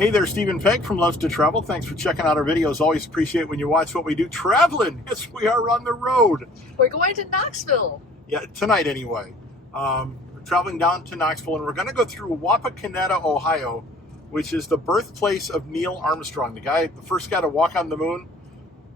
Hey there, Stephen Pegg from Loves to Travel. Thanks for checking out our videos. Always appreciate when you watch what we do traveling. Yes, we are on the road. We're going to Knoxville. Yeah, tonight anyway. We're traveling down to Knoxville, and we're going to go through Wapakoneta, Ohio, which is the birthplace of Neil Armstrong, the first guy to walk on the moon.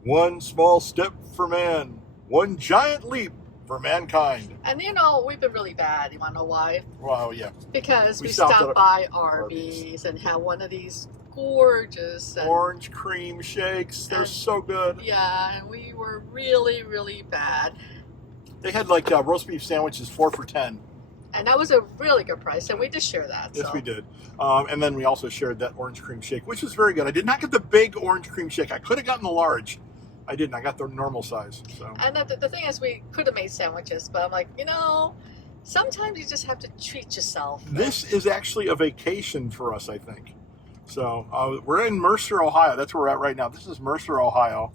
One small step for man, one giant leap for mankind. And we've been really bad. You want to know why? Wow, yeah. Because we stopped by Arby's and had one of these gorgeous orange cream shakes. They're so good. Yeah, and we were really, really bad. They had like roast beef sandwiches, 4 for $10. And that was a really good price, and we just shared that. Yes, we did. And then we also shared that orange cream shake, which was very good. I did not get the big orange cream shake. I could have gotten the large. I didn't. I got the normal size. So. And the thing is, we could have made sandwiches, but I'm like, sometimes you just have to treat yourself. This is actually a vacation for us, I think. So we're in Mercer, Ohio. That's where we're at right now. This is Mercer, Ohio.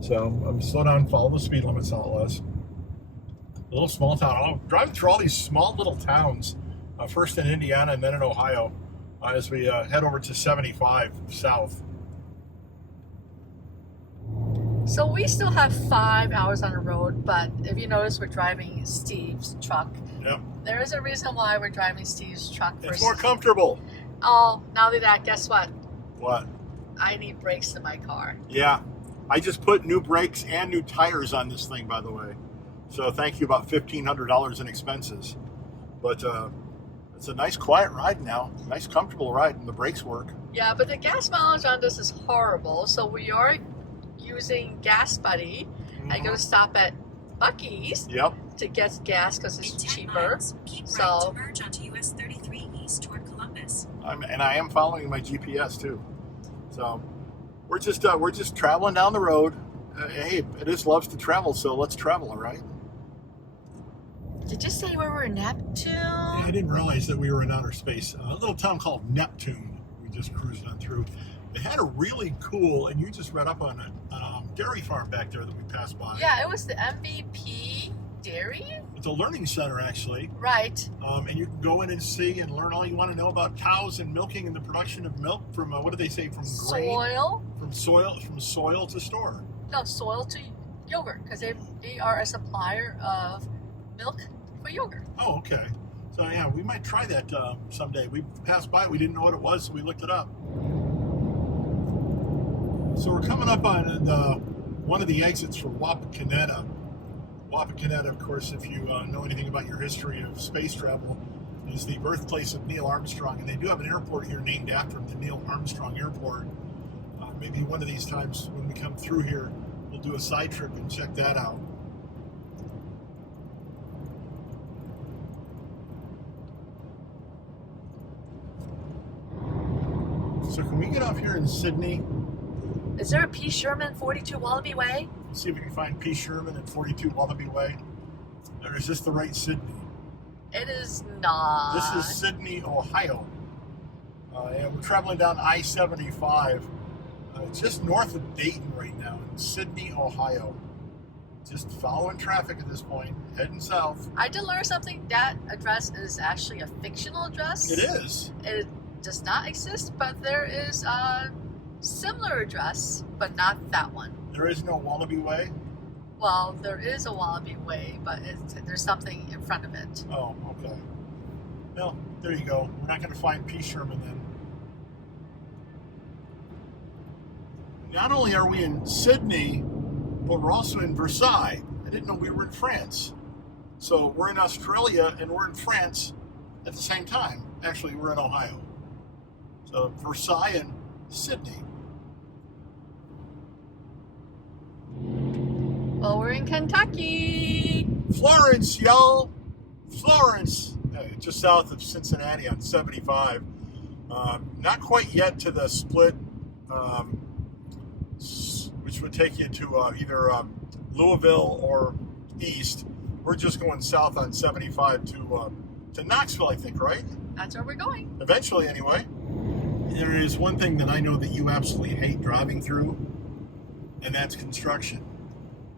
So I'm slow down, follow the speed limit, so it was. A little small town. I'm driving through all these small little towns, first in Indiana and then in Ohio, as we head over to 75 south. So we still have 5 hours on the road, but if you notice, we're driving Steve's truck. Yep. There is a reason why we're driving Steve's truck. It's more comfortable. Oh, not only that, guess what? What? I need brakes in my car. Yeah. I just put new brakes and new tires on this thing, by the way. So thank you, about $1,500 in expenses. But it's a nice, quiet ride now. Nice, comfortable ride, and the brakes work. Yeah, but the gas mileage on this is horrible. So we are using Gas Buddy. Mm-hmm. I'm going to stop at Buc-ee's to get gas because it's cheaper. Keep right to merge onto US 33 east toward Columbus. And I am following my GPS too. So we're just traveling down the road. Hey, it is Loves to Travel, so let's travel, all right? Did you say we were in Neptune? Yeah, I didn't realize that we were in outer space. A little town called Neptune. We just cruised on through. They had a really cool, and you just read up on it, dairy farm back there that we passed by. Yeah, it was the MVP Dairy. It's a learning center, actually. Right. And you can go in and see and learn all you want to know about cows and milking and the production of milk from, what do they say, from grain? Soil. From soil to store. No, soil to yogurt, because they are a supplier of milk for yogurt. Oh, okay. So, yeah, we might try that someday. We passed by it. We didn't know what it was, so we looked it up. So we're coming up on one of the exits for Wapakoneta. Wapakoneta, of course, if you know anything about your history of space travel, is the birthplace of Neil Armstrong. And they do have an airport here named after him, the Neil Armstrong Airport. Maybe one of these times when we come through here, we'll do a side trip and check that out. So can we get off here in Sydney? Is there a P. Sherman 42 Wallaby Way? Let's see if we can find P. Sherman at 42 Wallaby Way. Or is this the right Sydney? It is not. This is Sydney, Ohio. And we're traveling down I-75. Just north of Dayton right now in Sydney, Ohio. Just following traffic at this point, heading south. I did learn something. That address is actually a fictional address. It is. It does not exist, but there is a similar address, but not that one. There is no Wallaby Way? Well, there is a Wallaby Way, but there's something in front of it. Oh, okay. Well, there you go. We're not going to find P. Sherman then. Not only are we in Sydney, but we're also in Versailles. I didn't know we were in France. So we're in Australia and we're in France at the same time. Actually, we're in Ohio. So Versailles and Sydney. Well, we're in Kentucky. Florence, y'all. Florence. Just south of Cincinnati on 75. Not quite yet to the split, which would take you to either Louisville or east. We're just going south on 75 to Knoxville, I think, right? That's where we're going. Eventually, anyway. There is one thing that I know that you absolutely hate driving through, and that's construction.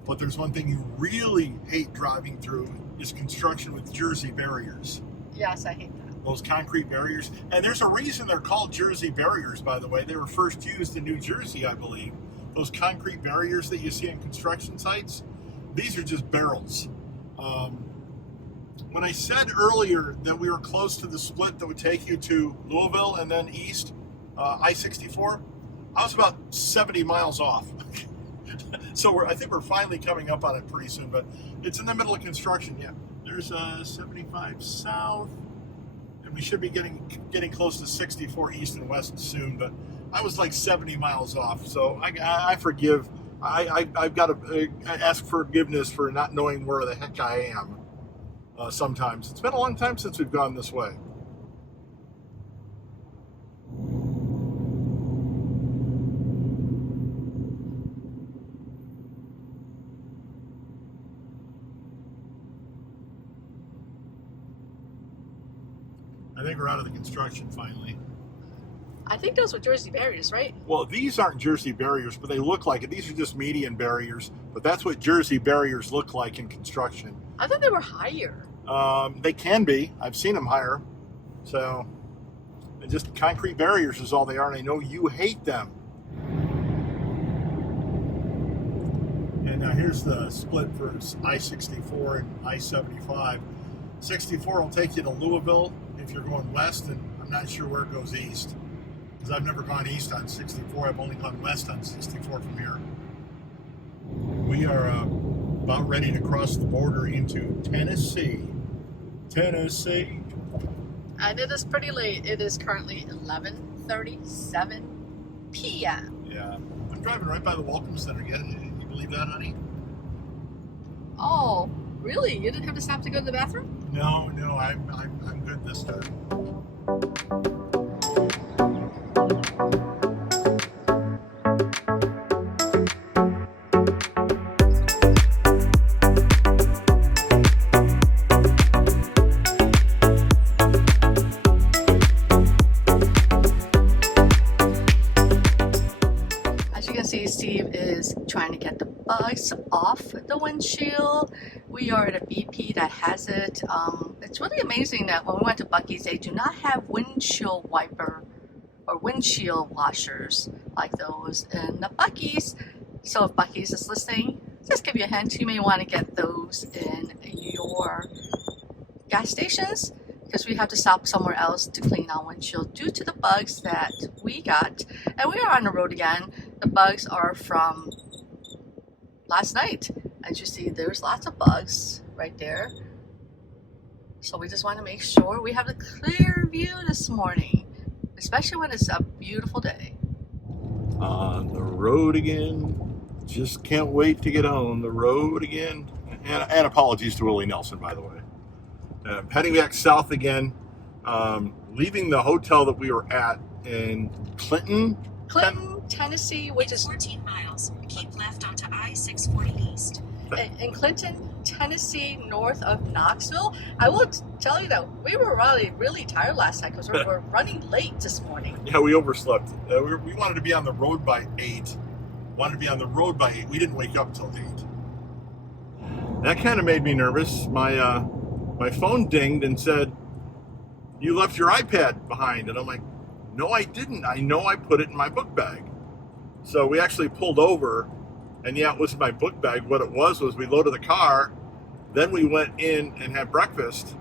But there's one thing you really hate driving through is construction with Jersey barriers. Yes, I hate that. those concrete barriers. And there's a reason they're called Jersey barriers, by the way. They were first used in New Jersey, I believe. Those concrete barriers that you see in construction sites, these are just barrels. When I said earlier that we were close to the split that would take you to Louisville and then east, I-64, I was about 70 miles off. So I think we're finally coming up on it pretty soon, but it's in the middle of construction. Yeah, there's 75 south, and we should be getting close to 64 east and west soon, but I was like 70 miles off. So I forgive. I've got to ask forgiveness for not knowing where the heck I am. Sometimes it's been a long time since we've gone this way. I think we're out of the construction finally. I think those were Jersey barriers, right? Well, these aren't Jersey barriers, but they look like it. These are just median barriers, but that's what Jersey barriers look like in construction. I thought they were higher. They can be. I've seen them higher. So, and just concrete barriers is all they are, and I know you hate them. And now here's the split for I-64 and I-75. 64 will take you to Louisville if you're going west, and I'm not sure where it goes east, because I've never gone east on 64. I've only gone west on 64 from here. We are about ready to cross the border into Tennessee. Tennessee. And it is pretty late. It is currently 11:37 p.m. Yeah, I'm driving right by the Welcome Center. Can you believe that, honey? Oh, really? You didn't have to stop to go to the bathroom? No, I'm good this time. Steve is trying to get the bugs off the windshield. We are at a BP that has it. It's really amazing that when we went to Buc-ee's, they do not have windshield wiper or windshield washers like those in the Buc-ee's. So if Buc-ee's is listening, just give you a hint, you may want to get those in your gas stations, because we have to stop somewhere else to clean our windshield due to the bugs that we got. And we are on the road again. The bugs are from last night. As you see, there's lots of bugs right there. So we just want to make sure we have a clear view this morning, especially when it's a beautiful day. On the road again. Just can't wait to get on the road again. And apologies to Willie Nelson, by the way. Heading back south again, leaving the hotel that we were at in Clinton, Tennessee, which is 14 miles. Keep left onto I-640 East. in Clinton, Tennessee, north of Knoxville. I will tell you that we were really tired last night because we were running late this morning. Yeah, we overslept. We wanted to be on the road by 8. We didn't wake up till 8. That kind of made me nervous. My phone dinged and said, "You left your iPad behind." And I'm like, "No, I didn't. I know I put it in my book bag." So we actually pulled over, and yeah, it was my book bag. What it was we loaded the car, then we went in and had breakfast,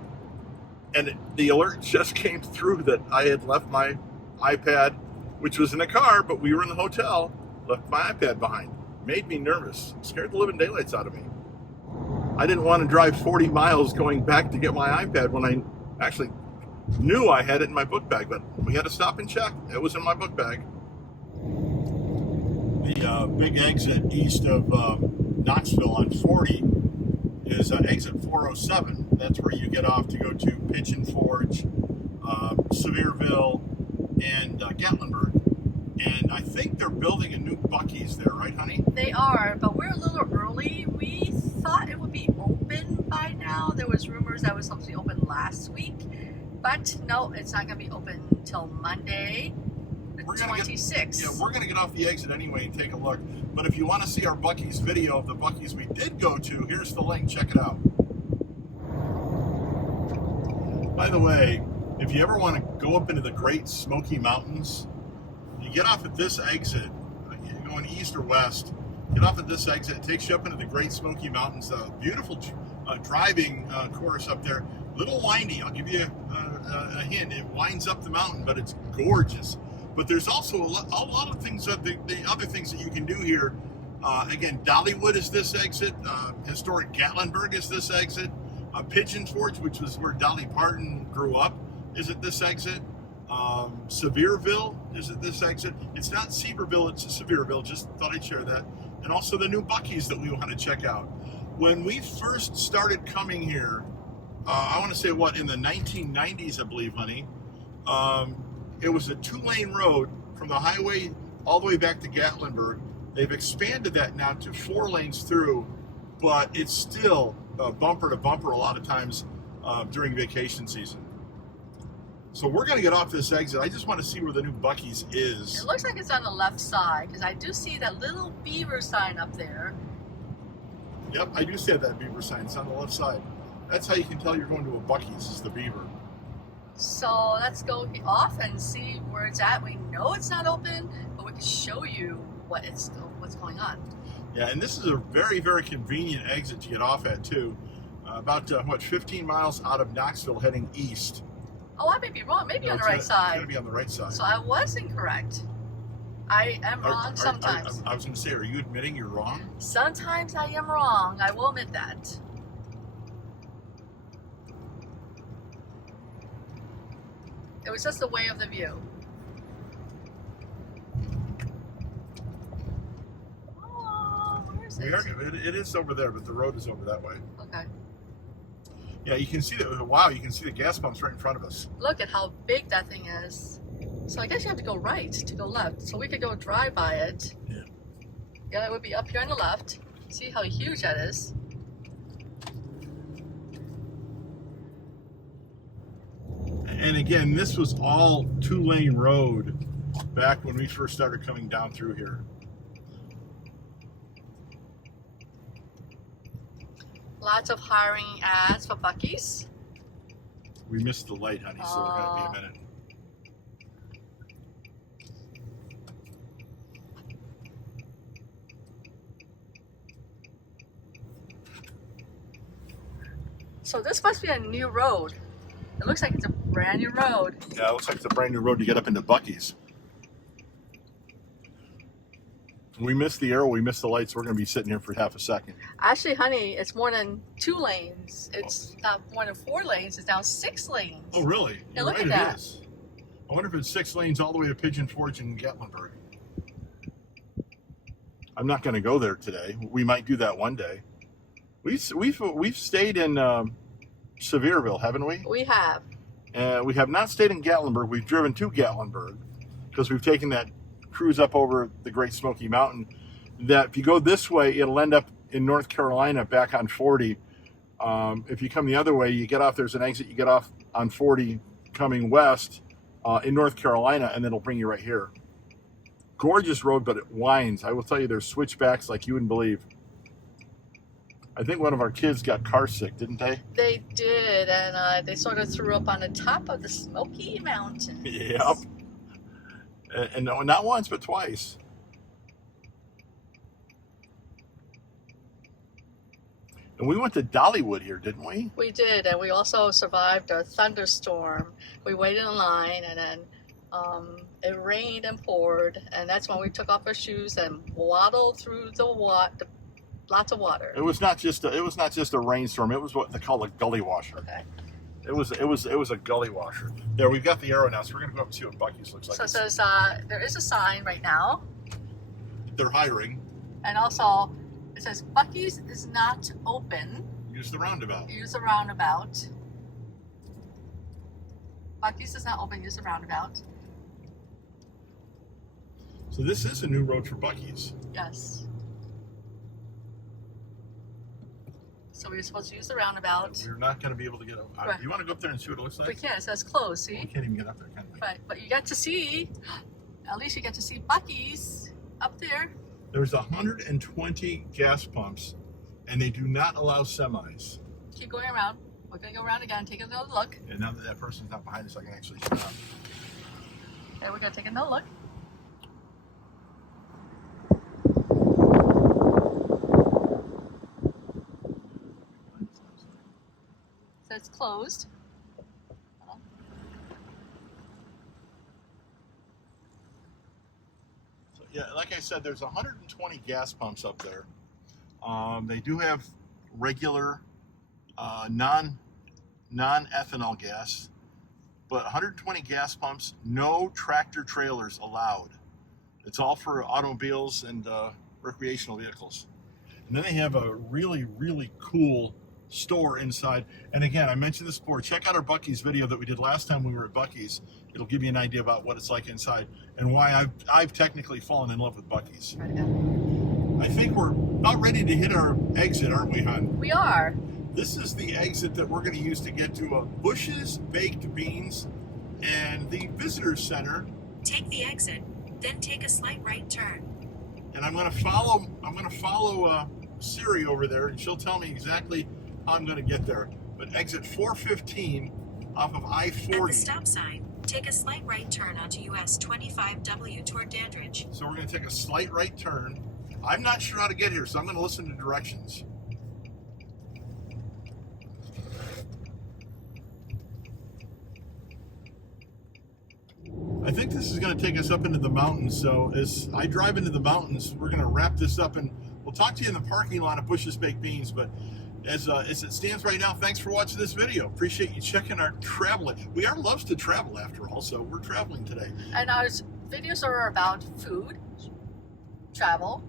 and the alert just came through that I had left my iPad, which was in the car, but we were in the hotel, left my iPad behind. Made me nervous. Scared the living daylights out of me. I didn't want to drive 40 miles going back to get my iPad when I actually knew I had it in my book bag, but we had to stop and check. It was in my book bag. The big exit east of Knoxville on 40 is exit 407. That's where you get off to go to Pigeon Forge, Sevierville, and Gatlinburg. And I think they're building a new Buc-ee's there, right, honey? They are, but we're a little early. We thought it would be open by now. There was rumors that it was supposed to be open last week, but no, it's not going to be open until Monday, the 26th. Yeah, we're going to get off the exit anyway and take a look. But if you want to see our Buc-ee's video of the Buc-ee's we did go to, here's the link. Check it out. By the way, if you ever want to go up into the Great Smoky Mountains, you get off at this exit. You're going east or west. Get off at this exit. It takes you up into the Great Smoky Mountains. Beautiful driving course up there. Little windy. I'll give you a hint. It winds up the mountain, but it's gorgeous. But there's also a lot of things, the other things that you can do here. Again, Dollywood is this exit. Historic Gatlinburg is this exit. Pigeon Forge, which was where Dolly Parton grew up, is at this exit. Sevierville is at this exit. It's not Sevierville, it's Sevierville. Just thought I'd share that. And also the new Buc-ee's that we want to check out. When we first started coming here, I want to say in the 1990s, I believe, honey. It was a 2-lane road from the highway all the way back to Gatlinburg. They've expanded that now to 4 lanes through, but it's still bumper to bumper a lot of times during vacation season. So we're going to get off this exit. I just want to see where the new Buc-ee's is. It looks like it's on the left side because I do see that little beaver sign up there. Yep, I do see that beaver sign. It's on the left side. That's how you can tell you're going to a Buc-ee's, is the beaver. So let's go off and see where it's at. We know it's not open, but we can show you what's going on. Yeah, and this is a very, very convenient exit to get off at, too. About, 15 miles out of Knoxville heading east. Oh, I may be wrong. Maybe on the right side. It's going to be on the right side. So I was incorrect. I am wrong sometimes. I was going to say, are you admitting you're wrong? Sometimes I am wrong. I will admit that. It was just the way of the view. Oh, where is it? It is over there, but the road is over that way. Okay. Yeah, you can see that. Wow, you can see the gas pumps right in front of us. Look at how big that thing is. So I guess you have to go right to go left. So we could go drive by it. Yeah. Yeah, it would be up here on the left. See how huge that is. And again, this was all 2-lane road back when we first started coming down through here. Lots of hiring ads for Buc-ee's. We missed the light, honey, so we're going to be a minute. So this must be a new road. It looks like it's a brand new road. Yeah, it looks like it's a brand new road to get up into Buc-ee's. We missed the arrow, we missed the lights. We're going to be sitting here for half a second. Actually, honey, it's more than 2 lanes. It's not more than 4 lanes. It's now 6 lanes. Oh, really? Yeah, You're look right, at that. It is. I wonder if it's 6 lanes all the way to Pigeon Forge and Gatlinburg. I'm not going to go there today. We might do that one day. We've stayed in Sevierville, haven't we? We have. We have not stayed in Gatlinburg. We've driven to Gatlinburg because we've taken that cruise up over the Great Smoky Mountain. That if you go this way, it'll end up in North Carolina back on 40. If you come the other way, you get off, there's an exit, you get off on 40 coming west in North Carolina, and then it'll bring you right here. Gorgeous road, but it winds. I will tell you, there's switchbacks like you wouldn't believe. I think one of our kids got car sick, didn't they? They did, and they sort of threw up on the top of the Smoky Mountains. Yep. And not once, but twice. And we went to Dollywood here, didn't we? We did, and we also survived a thunderstorm. We waited in line, and then it rained and poured, and that's when we took off our shoes and waddled through the lots of water. It was not just a rainstorm. It was what they call a gully washer. Okay. It was a gully washer. There, we've got the arrow now, so we're gonna go up and see what Buc-ee's looks like. So it says there is a sign right now, They're hiring. and also it says Buc-ee's is not open. Use the roundabout. Use the roundabout. Buc-ee's is not open. Use the roundabout. So this is a new road for Buc-ee's. Yes. So we're supposed to use the roundabout. We're not going to be able to get up. Right. You want to go up there and see what it looks like? We can. It says closed. See? We can't even get up there, can we? Right. But you get to see. At least you get to see Buc-ee's up there. There's 120 gas pumps, and they do not allow semis. Keep going around. We're gonna go around again and take another look. And now that that person's not behind us, I can actually stop. Okay, we're gonna take another look. So it's closed. So, yeah, like I said, there's 120 gas pumps up there. They do have regular non-ethanol gas, but 120 gas pumps, no tractor trailers allowed. It's all for automobiles and recreational vehicles. And then they have a really, really cool store inside. And again, I mentioned this before, check out our Buc-ee's video that we did last time we were at Buc-ee's. It'll give you an idea about what it's like inside and why I've technically fallen in love with Buc-ee's. I think we're about ready to hit our exit, aren't we, hon? We are. This is the exit that we're going to use to get to Bush's Baked Beans and the Visitor Center. Take the exit, then take a slight right turn. And I'm going to follow Siri over there, and she'll tell me exactly how I'm going to get there. But exit 415 off of I-40. At the stop sign, take a slight right turn onto US 25W toward Dandridge. So we're going to take a slight right turn. I'm not sure how to get here, so I'm going to listen to directions. I think this is going to take us up into the mountains. So as I drive into the mountains, we're going to wrap this up, and we'll talk to you in the parking lot of Bush's Baked Beans. But as it stands right now, thanks for watching this video. Appreciate you checking our travel. We are loves to travel after all, so we're traveling today. And our videos are about food, travel,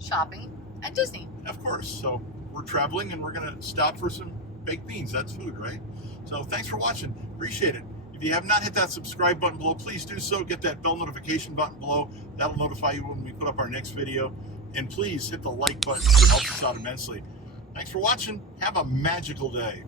shopping, and Disney. Of course. So we're traveling, and we're going to stop for some baked beans. That's food, right? So thanks for watching. Appreciate it. If you have not hit that subscribe button below, please do so. Get that bell notification button below. That'll notify you when we put up our next video. And please hit the like button. It helps us out immensely. Thanks for watching. Have a magical day.